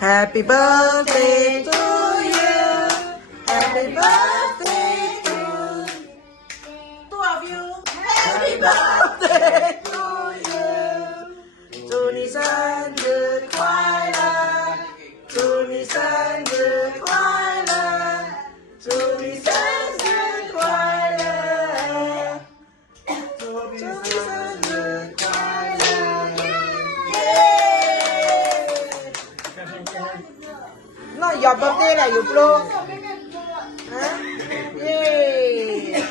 Happy birthday to you. Happy birthday to two of you. Happy birthday to you. 祝你生日快乐，祝你生日快乐，祝你生日快乐，祝你生日快乐，耶！那 your birthday 啦，有不咯？